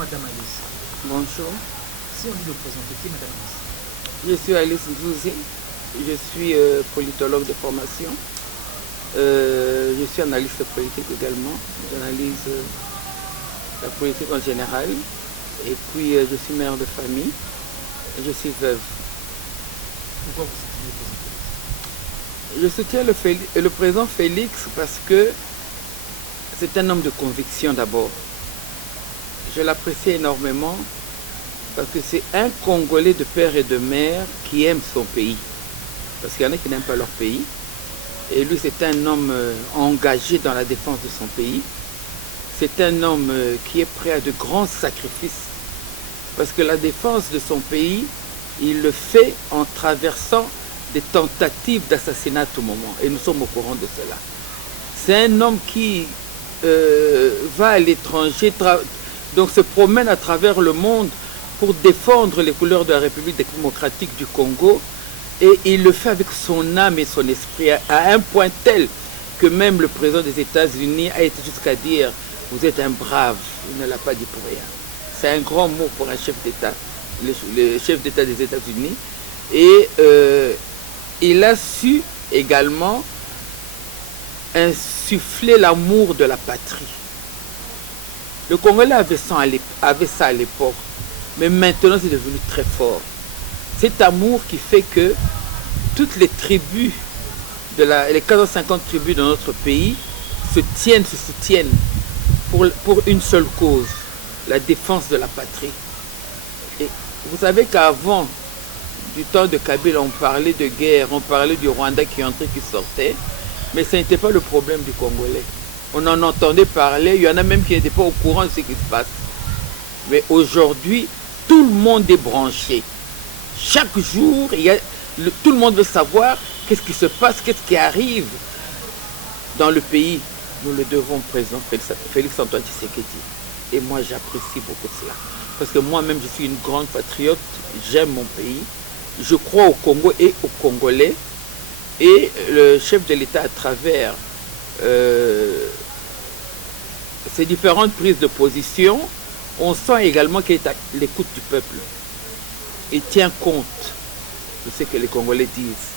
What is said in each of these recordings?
Madame Alice. Bonjour. Si on dit de présenter qui, Madame Alice? Je suis Alice Nzouzi. Je suis politologue de formation. Je suis analyste politique également. J'analyse la politique en général. Et puis je suis mère de famille. Je suis veuve. Pourquoi vous soutenez le président Félix? Je soutiens le président Félix parce que c'est un homme de conviction d'abord. Je l'apprécie énormément parce que c'est un Congolais de père et de mère qui aime son pays. Parce qu'il y en a qui n'aiment pas leur pays. Et lui, c'est un homme engagé dans la défense de son pays. C'est un homme qui est prêt à de grands sacrifices. Parce que la défense de son pays, il le fait en traversant des tentatives d'assassinat à tout moment. Et nous sommes au courant de cela. C'est un homme qui va à l'étranger, donc se promène à travers le monde pour défendre les couleurs de la République démocratique du Congo. Et il le fait avec son âme et son esprit, à un point tel que même le président des États-Unis a été jusqu'à dire « Vous êtes un brave », il ne l'a pas dit pour rien. C'est un grand mot pour un chef d'État, le chef d'État des États-Unis. Et il a su également insuffler l'amour de la patrie. Le Congolais avait ça à l'époque, mais maintenant c'est devenu très fort. Cet amour qui fait que toutes les tribus, les 450 tribus de notre pays se soutiennent pour une seule cause, la défense de la patrie. Et vous savez qu'avant, du temps de Kabila, on parlait de guerre, on parlait du Rwanda qui entrait, qui sortait, mais ce n'était pas le problème du Congolais. On en entendait parler, il y en a même qui n'étaient pas au courant de ce qui se passe. Mais aujourd'hui, tout le monde est branché. Chaque jour, tout le monde veut savoir qu'est-ce qui se passe, qu'est-ce qui arrive dans le pays. Nous le devons au président Félix-Antoine Tshisekedi. Et moi, j'apprécie beaucoup cela. Parce que moi-même, je suis une grande patriote, j'aime mon pays, je crois au Congo et aux Congolais. Et le chef de l'État, à travers ces différentes prises de position, on sent également qu'il est à l'écoute du peuple. Il tient compte de ce que les Congolais disent.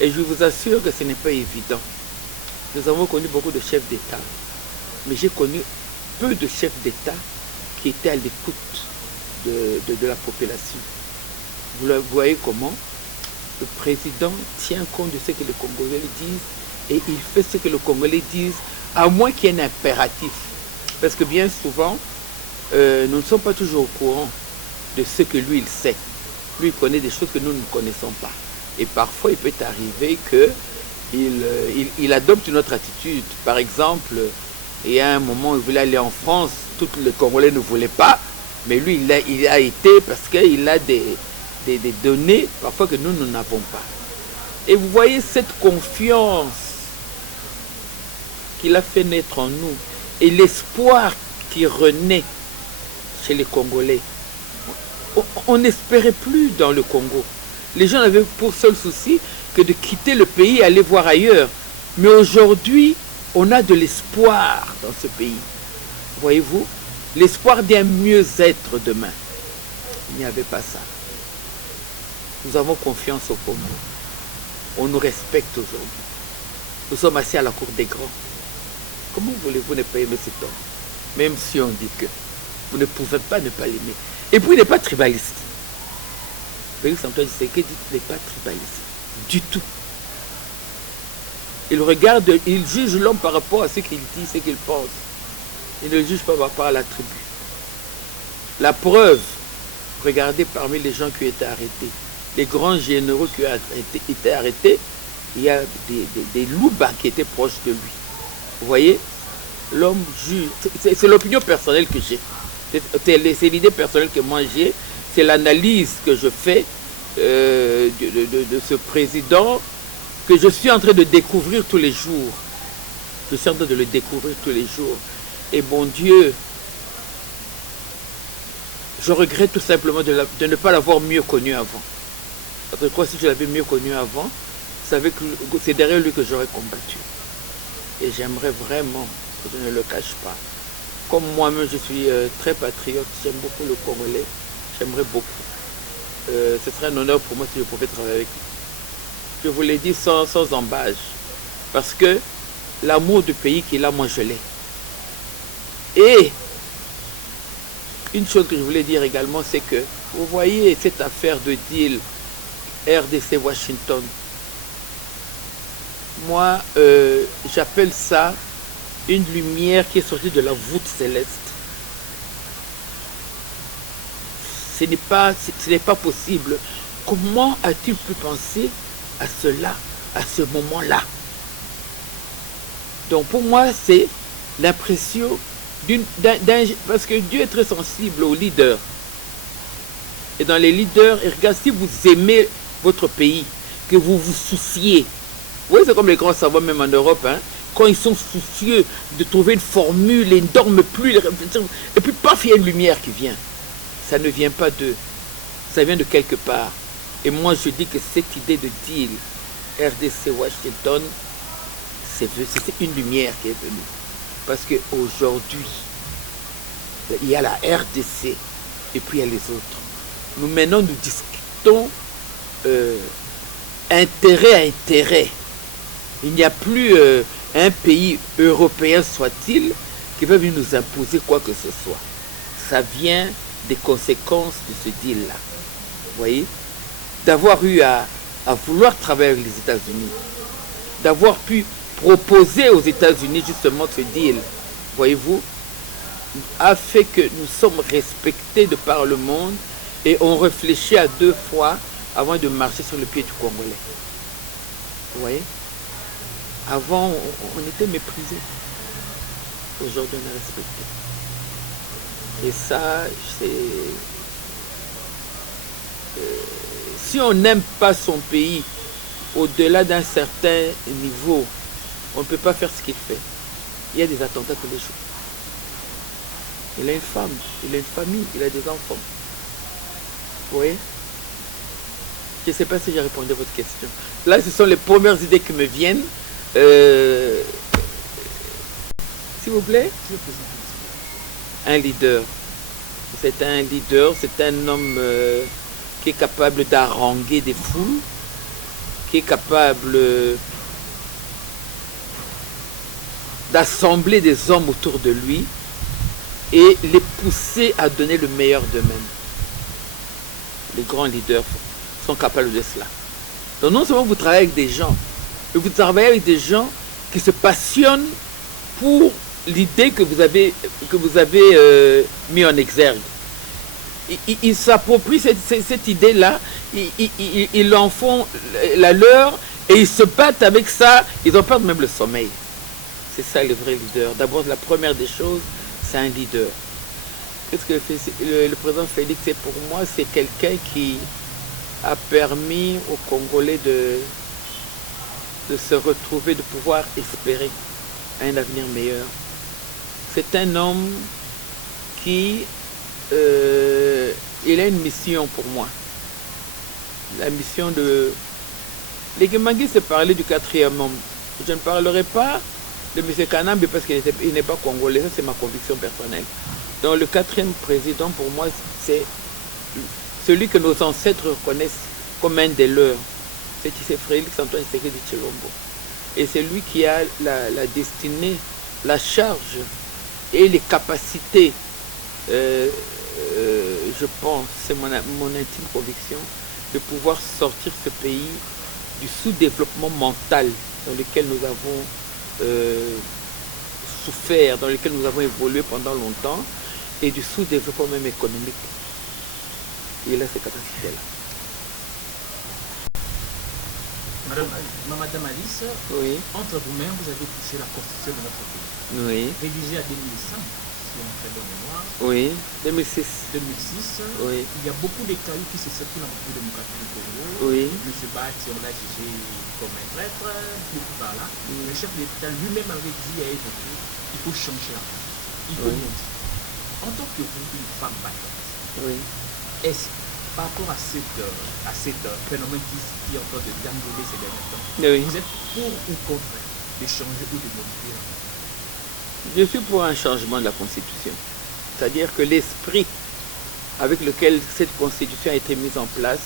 Et je vous assure que ce n'est pas évident. Nous avons connu beaucoup de chefs d'État, mais j'ai connu peu de chefs d'État qui étaient à l'écoute de la population. Vous voyez comment le président tient compte de ce que les Congolais disent et il fait ce que les Congolais disent, à moins qu'il y ait un impératif. Parce que bien souvent, nous ne sommes pas toujours au courant de ce que lui, il sait. Lui, il connaît des choses que nous ne connaissons pas. Et parfois, il peut arriver qu'il adopte une autre attitude. Par exemple, il y a un moment où il voulait aller en France, tous les Congolais ne voulaient pas, mais lui, il a été parce qu'il a des données, parfois que nous n'avons pas. Et vous voyez cette confiance qu'il a fait naître en nous et l'espoir qui renaît chez les Congolais. On n'espérait plus dans le Congo. Les gens n'avaient pour seul souci que de quitter le pays et aller voir ailleurs. Mais aujourd'hui, on a de l'espoir dans ce pays. Voyez-vous, l'espoir d'un mieux-être demain. Il n'y avait pas ça. Nous avons confiance au Congo. On nous respecte aujourd'hui. Nous sommes assis à la cour des grands. Comment voulez-vous ne pas aimer cet homme? Même si on dit que vous ne pouvez pas ne pas l'aimer. Et puis il n'est pas tribaliste. Félix-Antoine Tshisekedi n'est pas tribaliste. Du tout. Il regarde, il juge l'homme par rapport à ce qu'il dit, ce qu'il pense. Il ne le juge pas par rapport à la tribu. La preuve, regardez parmi les gens qui ont été arrêtés, les grands généraux qui ont été arrêtés, il y a des loups-bas qui étaient proches de lui. Vous voyez, l'homme juge. C'est l'opinion personnelle que j'ai. C'est l'idée personnelle que moi j'ai. C'est l'analyse que je fais de ce président que je suis en train de découvrir tous les jours. Je suis en train de le découvrir tous les jours. Et bon Dieu, je regrette tout simplement de ne pas l'avoir mieux connu avant. Parce que quoi, si je l'avais mieux connu avant, vous savez que c'est derrière lui que j'aurais combattu. Et j'aimerais vraiment, je ne le cache pas, comme moi-même, je suis très patriote, j'aime beaucoup le Congolais, j'aimerais beaucoup. Ce serait un honneur pour moi si je pouvais travailler avec lui. Je vous l'ai dit sans embâche, parce que l'amour du pays qu'il a, moi je l'ai. Et une chose que je voulais dire également, c'est que vous voyez cette affaire de deal RDC-Washington. Moi, j'appelle ça une lumière qui est sortie de la voûte céleste. Ce n'est pas possible. Comment a-t-il pu penser à cela, à ce moment-là? Donc pour moi, c'est l'impression parce que Dieu est très sensible aux leaders. Et dans les leaders, et regarde, si vous aimez votre pays, que vous vous souciez, vous voyez, c'est comme les grands savants, même en Europe, hein, quand ils sont soucieux de trouver une formule, ils ne dorment plus, et puis paf, il y a une lumière qui vient. Ça ne vient pas d'eux, ça vient de quelque part. Et moi, je dis que cette idée de deal RDC-Washington, c'est une lumière qui est venue. Parce qu'aujourd'hui, il y a la RDC et puis il y a les autres. Nous maintenant, nous discutons intérêt à intérêt. Il n'y a plus un pays européen soit-il qui va venir nous imposer quoi que ce soit. Ça vient des conséquences de ce deal-là. Vous voyez? D'avoir eu à vouloir travailler avec les États-Unis, d'avoir pu proposer aux États-Unis justement ce deal, voyez-vous, a fait que nous sommes respectés de par le monde et on réfléchit à 2 fois avant de marcher sur le pied du Congolais. Vous voyez? Avant, on était méprisés. Aujourd'hui, on est respecté. Et ça, c'est... si on n'aime pas son pays, au-delà d'un certain niveau, on ne peut pas faire ce qu'il fait. Il y a des attentats tous les jours. Il a une femme, il a une famille, il a des enfants. Vous voyez? Je ne sais pas si j'ai répondu à votre question. Là, ce sont les premières idées qui me viennent. S'il vous plaît? Un leader. C'est un leader, c'est un homme qui est capable d'haranguer des foules, qui est capable d'assembler des hommes autour de lui et les pousser à donner le meilleur d'eux-mêmes. Les grands leaders sont capables de cela. Donc non seulement vous travaillez avec des gens, mais vous travaillez avec des gens qui se passionnent pour l'idée que vous avez mis en exergue. Ils s'approprient cette idée-là, ils en font la leur et ils se battent avec ça, ils en perdent même le sommeil. C'est ça le vrai leader. D'abord, la première des choses, c'est un leader. Qu'est-ce que fait le président Félix? C'est pour moi, c'est quelqu'un qui a permis aux Congolais de se retrouver, de pouvoir espérer un avenir meilleur. C'est un homme qui il a une mission pour moi. La mission de... Les Guémanguis se parlaient du 4e homme. Je ne parlerai pas de M. Kanambe parce qu'il n'est pas congolais. Ça, c'est ma conviction personnelle. Donc le 4e président, pour moi, c'est celui que nos ancêtres reconnaissent comme un des leurs. C'est Félix Antoine Tshisekedi Tshilombo. Et c'est lui qui a la destinée, la charge et les capacités, je pense, c'est mon intime conviction, de pouvoir sortir ce pays du sous-développement mental dans lequel nous avons souffert, dans lequel nous avons évolué pendant longtemps, et du sous-développement même économique. Il a ces capacités-là. Madame Alice, Oui. entre vous-mêmes, vous avez touché la constitution de notre pays. Oui. Rédigée à 2005, si on fait bonne mémoire. Oui. 2006. 2006. Oui. Il y a beaucoup de cailloux qui se circulent en République démocratique du Congo. Oui. M. Bati, on l'a jugé comme un traître, beaucoup par là. Le chef de l'État lui-même avait dit à évoqué il faut changer la constitution. Il faut monter. En tant que vous, une femme battante, Oui. est-ce par rapport à cet phénomène qui est en train de gangoler ces derniers temps, Oui. vous êtes pour ou contre de changer ou de modifier? Je suis pour un changement de la Constitution. C'est-à-dire que l'esprit avec lequel cette Constitution a été mise en place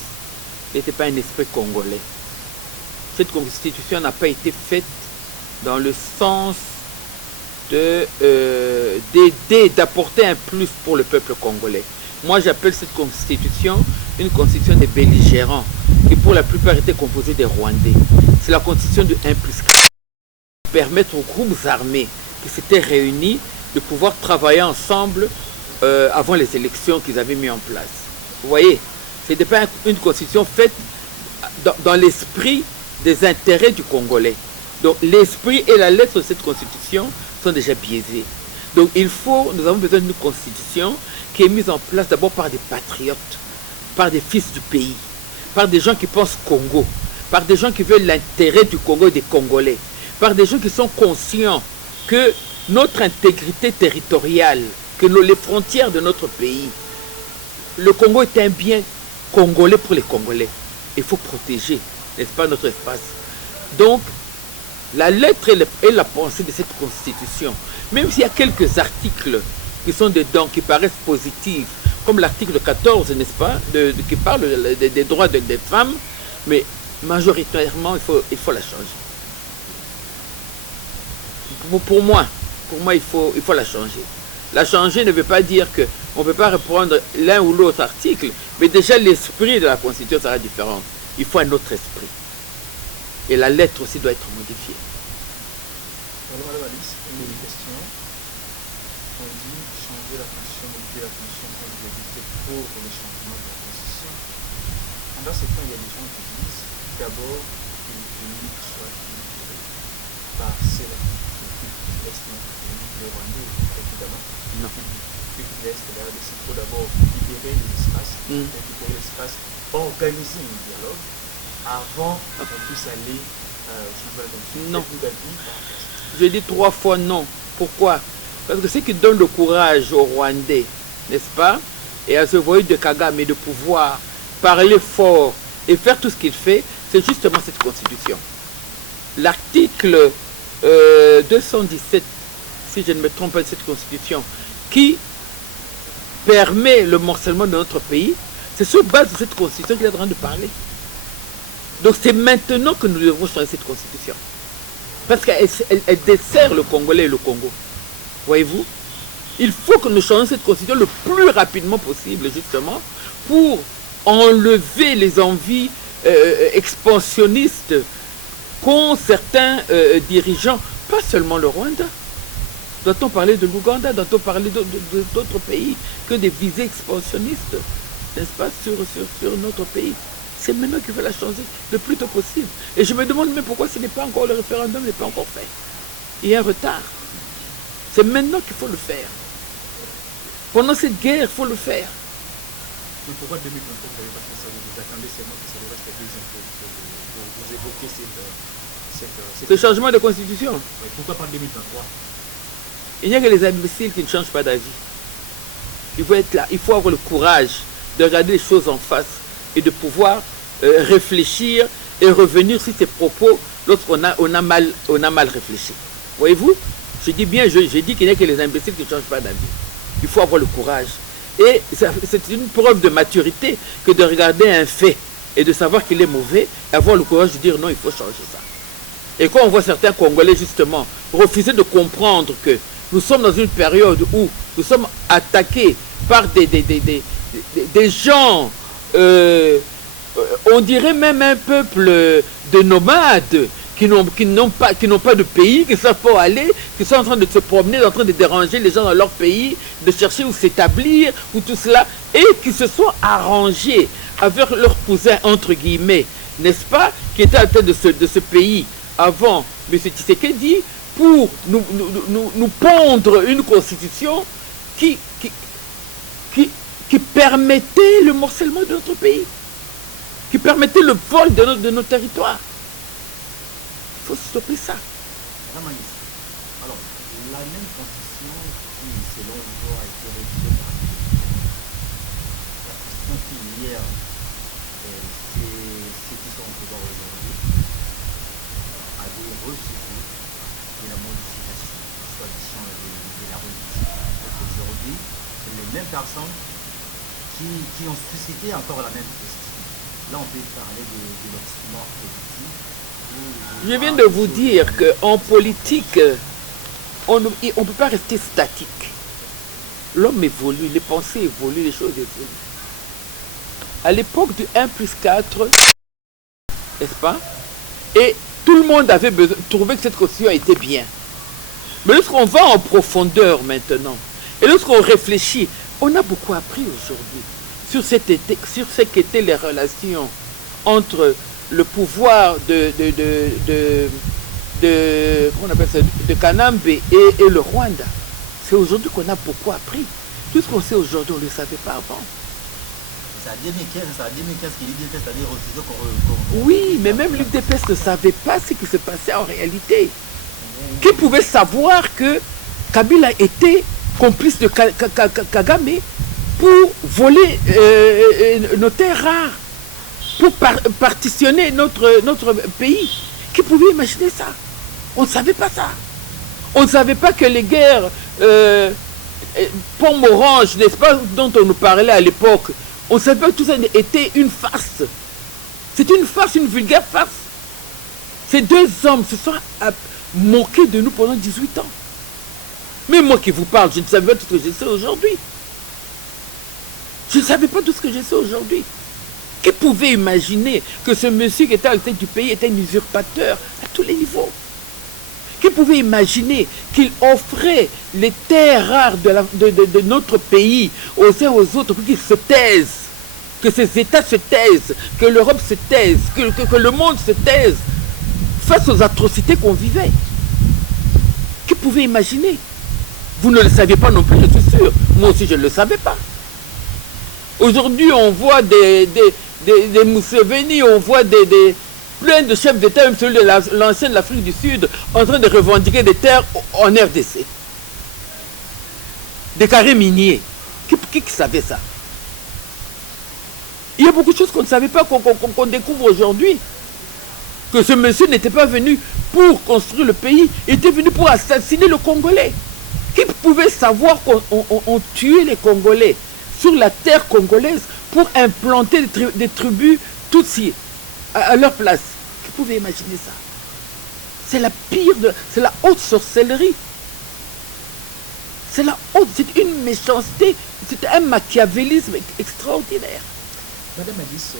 n'était pas un esprit congolais. Cette Constitution n'a pas été faite dans le sens d'aider, d'apporter un plus pour le peuple congolais. Moi, j'appelle cette Constitution une Constitution des belligérants, qui pour la plupart était composée des Rwandais. C'est la Constitution de 1+4 qui permettre aux groupes armés qui s'étaient réunis de pouvoir travailler ensemble avant les élections qu'ils avaient mis en place. Vous voyez, ce n'était pas une constitution faite dans l'esprit des intérêts du Congolais. Donc l'esprit et la lettre de cette constitution sont déjà biaisés. Donc nous avons besoin d'une constitution qui est mise en place d'abord par des patriotes, par des fils du pays, par des gens qui pensent Congo, par des gens qui veulent l'intérêt du Congo et des Congolais, par des gens qui sont conscients que notre intégrité territoriale, que les frontières de notre pays, le Congo est un bien congolais pour les Congolais. Il faut protéger, n'est-ce pas, notre espace. Donc, la lettre et la pensée de cette constitution, même s'il y a quelques articles qui sont dedans, qui paraissent positifs, comme l'article 14, n'est-ce pas, qui parle des droits des femmes, mais majoritairement, il faut la changer. Pour moi, il faut la changer. La changer ne veut pas dire qu'on ne peut pas reprendre l'un ou l'autre article, mais déjà l'esprit de la Constitution sera différent. Il faut un autre esprit. Et la lettre aussi doit être modifiée. Alors, Madame Alice, une question. On dit changer la Constitution, modifier la Constitution, comme vous l'avez dit, pour le changement de la Constitution. Dans ce cas, il y a des gens qui disent d'abord que le pays soit libéré par celle qui reste dans le pays, le Rwandais, évidemment. Non. Puis qui reste là, il faut d'abord libérer l'espace, organiser un dialogue avant qu'on puisse aller changer la Constitution. Non. Je dis 3 fois non. Pourquoi? Parce que ce qui donne le courage aux Rwandais, n'est-ce pas, et à ce voyou de Kagame de pouvoir parler fort et faire tout ce qu'il fait, c'est justement cette constitution. L'article 217, si je ne me trompe pas, de cette constitution, qui permet le morcellement de notre pays, c'est sur base de cette constitution qu'il est en train de parler. Donc c'est maintenant que nous devons changer cette constitution. Parce qu'elle dessert le Congolais et le Congo. Voyez-vous? Il faut que nous changions cette constitution le plus rapidement possible, justement, pour enlever les envies expansionnistes qu'ont certains dirigeants, pas seulement le Rwanda. Doit-on parler de l'Ouganda? Doit-on parler d'autres pays que des visées expansionnistes, n'est-ce pas, sur notre pays? C'est maintenant qu'il faut la changer le plus tôt possible. Et je me demande même pourquoi ce n'est pas encore, le référendum n'est pas encore fait. Il y a un retard. C'est maintenant qu'il faut le faire. Pendant cette guerre, il faut le faire. Mais pourquoi 2023 vous n'avez pas fait ça? Vous attendez seulement que ça vous reste 2 ans pour vous évoquer ce changement de constitution? Oui, pourquoi pas 2023? Il n'y a que les imbéciles qui ne changent pas d'avis. Il faut être là, il faut avoir le courage de regarder les choses en face et de pouvoir réfléchir et revenir sur ses propos lorsqu'on a mal réfléchi. Voyez-vous? Je dis bien, je dis qu'il n'y a que les imbéciles qui ne changent pas d'avis. Il faut avoir le courage. Et c'est une preuve de maturité que de regarder un fait et de savoir qu'il est mauvais et avoir le courage de dire non, il faut changer ça. Et quand on voit certains Congolais justement refuser de comprendre que nous sommes dans une période où nous sommes attaqués par des gens, on dirait même un peuple de nomades qui n'ont pas de pays, qui ne savent pas où aller, qui sont en train de se promener, en train de déranger les gens dans leur pays, de chercher où s'établir, ou tout cela, et qui se sont arrangés avec leurs cousins, entre guillemets, n'est-ce pas, qui étaient à la tête de ce pays avant M. Tshisekedi, pour nous pondre une constitution qui permettait le morcellement de notre pays, qui permettait le vol de nos territoires. Il faut stopper ça. Madame Alice, alors, la même constitution qui, selon vous, a été rédigée par la constitution qui, hier, ceux qui sont au pouvoir aujourd'hui, avaient refusé de la modification. coalition de la religion. Aujourd'hui, c'est les mêmes personnes qui ont suscité encore la même question. Là, on peut parler de l'obstinement politique. Je viens de vous dire qu'en politique, on ne peut pas rester statique. L'homme évolue, les pensées évoluent, les choses évoluent. À l'époque du 1 plus 4, n'est-ce pas? Et tout le monde avait trouvé que cette constitution était bien. Mais lorsqu'on va en profondeur maintenant, et lorsqu'on réfléchit, on a beaucoup appris aujourd'hui sur ce qu'étaient les relations entre le pouvoir comment on appelle ça, de Kanambe et le Rwanda. C'est aujourd'hui qu'on a beaucoup appris. Tout ce qu'on sait aujourd'hui, on ne le savait pas avant. C'est à 2015 que l'UDPS avait refusé qu'on... Oui, mais même l'UDPS ne savait pas ce qui se passait en réalité. Qui pouvait savoir que Kabila était complice de Kagame pour voler nos terres rares, pour partitionner notre pays? Qui pouvait imaginer ça? On ne savait pas ça. On ne savait pas que les guerres Pont-Morange, n'est-ce pas, dont on nous parlait à l'époque, on ne savait pas que tout ça était une farce. C'est une farce, une vulgaire farce. Ces deux hommes se sont moqués de nous pendant 18 ans. Mais moi qui vous parle, je ne savais pas tout ce que je sais aujourd'hui. Je ne savais pas tout ce que je sais aujourd'hui. Qui pouvait imaginer que ce monsieur qui était à la tête du pays était un usurpateur à tous les niveaux? Qui pouvait imaginer qu'il offrait les terres rares de notre pays aux uns aux autres pour qu'ils se taisent, que ces États se taisent, que l'Europe se taise, que le monde se taise face aux atrocités qu'on vivait? Qui pouvait imaginer? Vous ne le saviez pas non plus, je suis sûr. Moi aussi, je ne le savais pas. Aujourd'hui, on voit des Museveni, on voit plein de chefs d'État, même celui de l'ancienne Afrique du Sud, en train de revendiquer des terres en RDC. Des carrés miniers. Qui savait ça? Il y a beaucoup de choses qu'on ne savait pas, qu'on découvre aujourd'hui. Que ce monsieur n'était pas venu pour construire le pays, il était venu pour assassiner le Congolais. Qui pouvait savoir qu'on tuait les Congolais sur la terre congolaise pour implanter des tribus Tutsi à leur place? Qui pouvait imaginer ça? C'est la pire, c'est la haute sorcellerie. C'est c'est une méchanceté, c'est un machiavélisme extraordinaire. Madame Alice,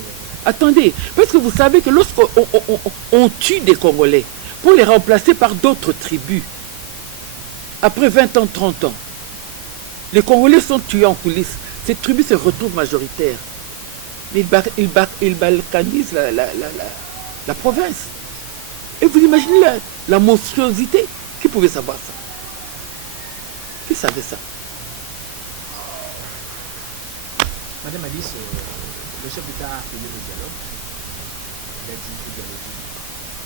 Attendez, parce que vous savez que lorsqu'on tue des Congolais pour les remplacer par d'autres tribus, après 20 ans, 30 ans, les Congolais sont tués en coulisses. Ces tribus se retrouvent majoritaires. Ils balkanisent la province. Et vous imaginez la monstruosité? Qui pouvait savoir ça? Qui savait ça? Madame Alice, le chef d'État a appelé le dialogue. Il a dit qu'il faut dialoguer.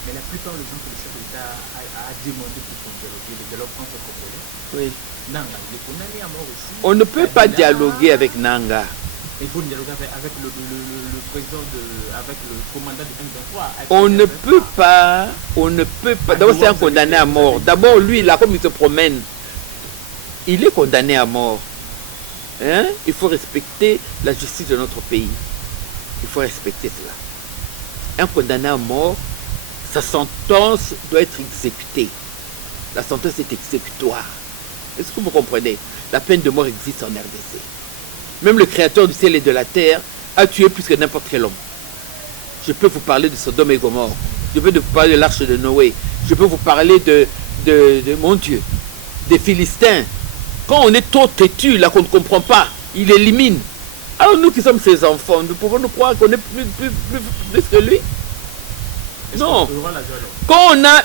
Mais la plupart des gens que le chef d'État a demandé pour dialoguer, le dialogue entre Congolais. Oui. Nanga, il est condamné à mort aussi. On ne peut pas dialoguer avec Nanga. Il faut dialoguer avec le président, avec le commandant du M23. On ne peut pas. D'abord, c'est un condamné à mort. D'abord, lui, là, comme il se promène, il est condamné à mort. Hein? Il faut respecter la justice de notre pays. Il faut respecter cela. Un condamné à mort, sa sentence doit être exécutée. La sentence est exécutoire. Est-ce que vous comprenez? La peine de mort existe en RDC. Même le créateur du ciel et de la terre a tué plus que n'importe quel homme. Je peux vous parler de Sodome et Gomorrhe. Je peux vous parler de l'arche de Noé. Je peux vous parler de mon Dieu, des Philistins. Quand on est trop têtu, là qu'on ne comprend pas, il élimine. Alors nous qui sommes ses enfants, nous pouvons nous croire qu'on est plus que lui? Non. Quand on a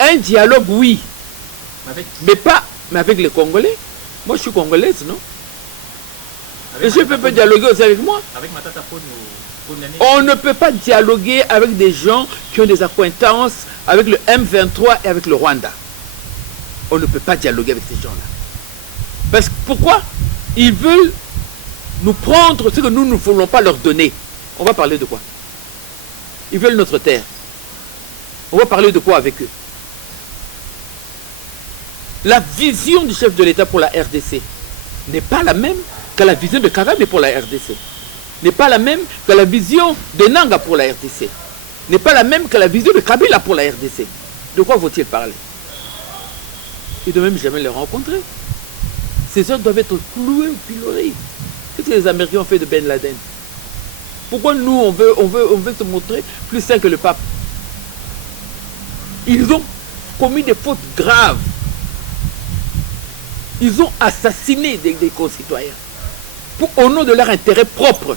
un dialogue, oui. Mais avec les Congolais. Moi, je suis congolaise, non? Et je peux pas dialoguer aussi avec moi. Avec Matata On ne peut pas dialoguer avec des gens qui ont des accointances avec le M23 et avec le Rwanda. On ne peut pas dialoguer avec ces gens-là. Parce que pourquoi? Ils veulent nous prendre ce que nous ne voulons pas leur donner. On va parler de quoi? Ils veulent notre terre. On va parler de quoi avec eux? La vision du chef de l'État pour la RDC n'est pas la même que la vision de Kagame pour la RDC. N'est pas la même que la vision de Nanga pour la RDC. N'est pas la même que la vision de Kabila pour la RDC. De quoi faut-il parler? Il ne doit même jamais les rencontrer. Ces hommes doivent être cloués au pilori. Qu'est-ce que les Américains ont fait de Ben Laden? Pourquoi nous, on veut se montrer plus sain que le pape? Ils ont commis des fautes graves. Ils ont assassiné des concitoyens au nom de leur intérêt propre.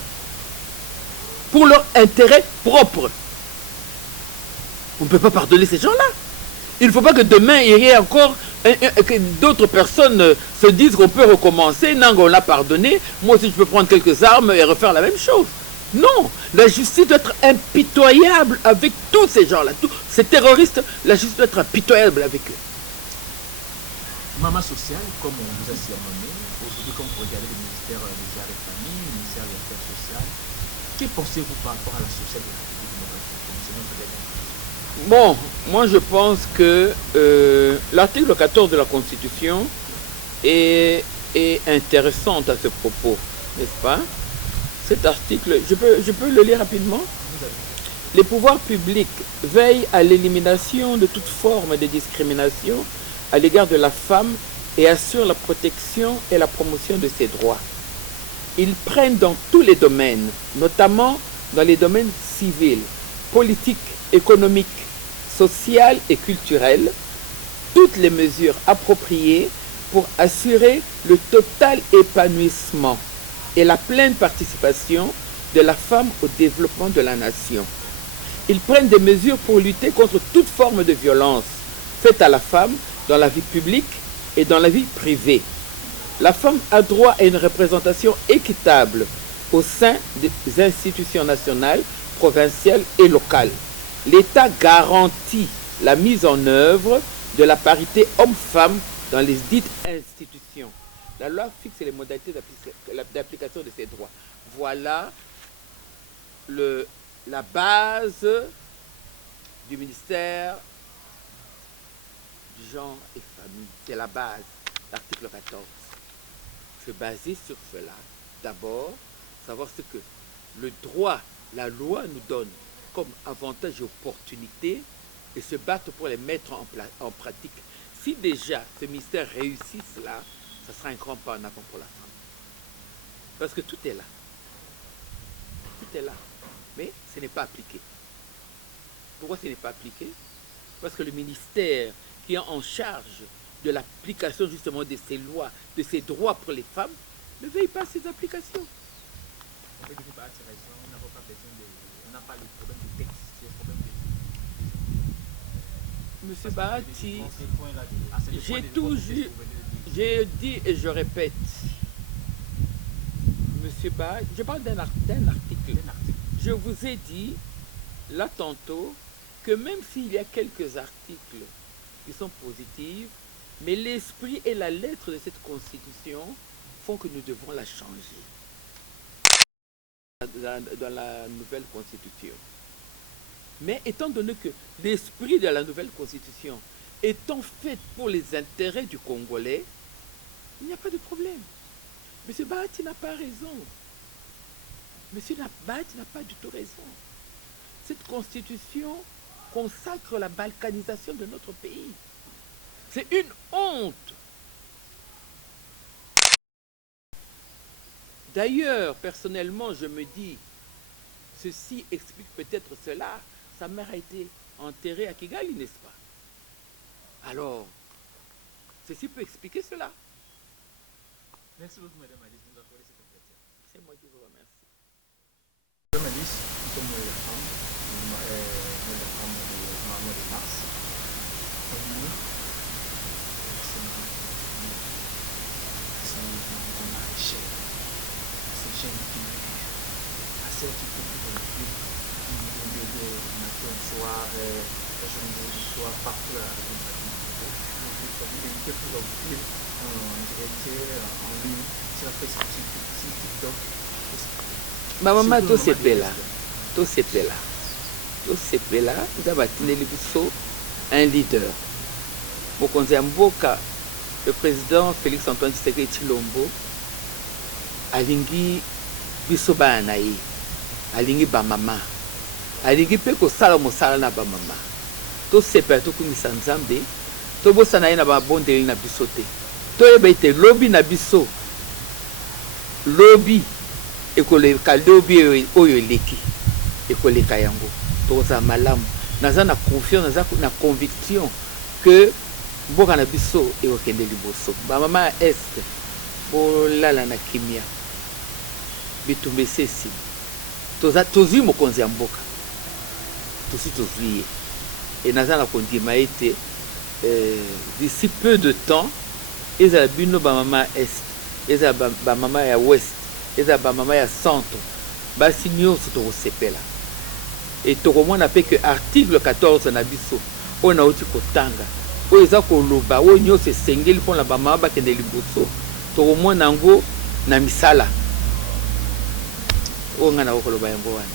Pour leur intérêt propre. On ne peut pas pardonner ces gens-là. Il ne faut pas que demain, il y ait encore que d'autres personnes se disent qu'on peut recommencer. Non, on l'a pardonné. Moi aussi, je peux prendre quelques armes et refaire la même chose. Non, la justice doit être impitoyable avec tous ces gens-là. Tous ces terroristes, la justice doit être impitoyable avec eux. Maman sociale, comme on vous a surnommé, aujourd'hui, comme vous regardez le ministère des Arts et Familles, le ministère des Affaires sociales, que pensez-vous par rapport à la sociale de la République démocratique? C'est notre dernière question. Bon, moi je pense que l'article 14 de la Constitution est intéressant à ce propos, n'est-ce pas? Cet article, je peux le lire rapidement? Les pouvoirs publics veillent à l'élimination de toute forme de discrimination à l'égard de la femme et assurent la protection et la promotion de ses droits. Ils prennent dans tous les domaines, notamment dans les domaines civils, politiques, économiques, sociales et culturelles, toutes les mesures appropriées pour assurer le total épanouissement et la pleine participation de la femme au développement de la nation. Ils prennent des mesures pour lutter contre toute forme de violence faite à la femme dans la vie publique et dans la vie privée. La femme a droit à une représentation équitable au sein des institutions nationales, provinciales et locales. L'État garantit la mise en œuvre de la parité homme-femme dans les dites institutions. La loi fixe les modalités d'application de ces droits. Voilà la base du ministère du genre et famille. C'est la base, l'article 14. Se baser sur cela. D'abord, savoir ce que le droit, la loi nous donne comme avantage et opportunité et se battre pour les mettre en pratique. Si déjà ce ministère réussit cela, ça sera un grand pas en avant pour la femme. Parce que tout est là. Tout est là. Mais ce n'est pas appliqué. Pourquoi ce n'est pas appliqué? Parce que le ministère qui est en charge de l'application justement de ces lois, de ces droits pour les femmes, ne veille pas à ces applications. En fait, il ne faut pas attirer raison, on n'a pas besoin de... On n'a pas le problème de texte, c'est le problème de... Monsieur Bahati, j'ai dit et je répète, Monsieur Bahati, je parle d'un article. Je vous ai dit, là tantôt, que même s'il y a quelques articles qui sont positifs, mais l'esprit et la lettre de cette Constitution font que nous devons la changer dans la nouvelle Constitution. Mais étant donné que l'esprit de la nouvelle Constitution étant fait pour les intérêts du Congolais, il n'y a pas de problème. M. Bahati n'a pas raison. M. Bahati n'a pas du tout raison. Cette Constitution consacre la balkanisation de notre pays. C'est une honte. D'ailleurs, personnellement, je me dis, ceci explique peut-être cela. Sa mère a été enterrée à Kigali, n'est-ce pas? Alors, ceci peut expliquer cela. Merci beaucoup, Madame Alice, de nous accorder cette entretien. C'est moi qui vous remercie. Madame Alice, nous sommes les femmes, les femmes de maman de Mars. C'est jeune qui a certes qui de soir, du soir, partout à l'éviter pour l'ouvrir en direct, en ligne, sur Facebook, sur TikTok. Ma maman, tout c'est là. Tout c'est là. Tout c'est là. Nous avons un leader. Pour qu'on ait un beau cas, le président Félix Antoine Tshisekedi Tshilombo alingi biso bana na ye, alingi bamama, alingi mpe kosala mosala na bamama, tosepela tokumisa Nzambe, tobosana ye na babondeli na biso te, toyeba ete lobi na biso, lobi ekoleka lobi oyo eleki ekoleka yango, tokozala malamu. Naza na confiance, naza na conviction que mboka na biso ekokende liboso. Bamama ya este bolala na kimia, bitumba esesi, tozwi mokonzi ya mboka, tosi tozwi ye. Et naza na kondima ete d'ici peu de temps ezala bino bamama ya est, ezala bamama ya ouest, ezala bamama ya centre, basi nyonso tokosepela. Et tokomona pe que article 14 na biso oyo nauti kotanga oyo eza koloba oyo nyonso esengeli mpona bamama bakende liboso, tokomona yango na misala oyo nga na kokoloba yango wana.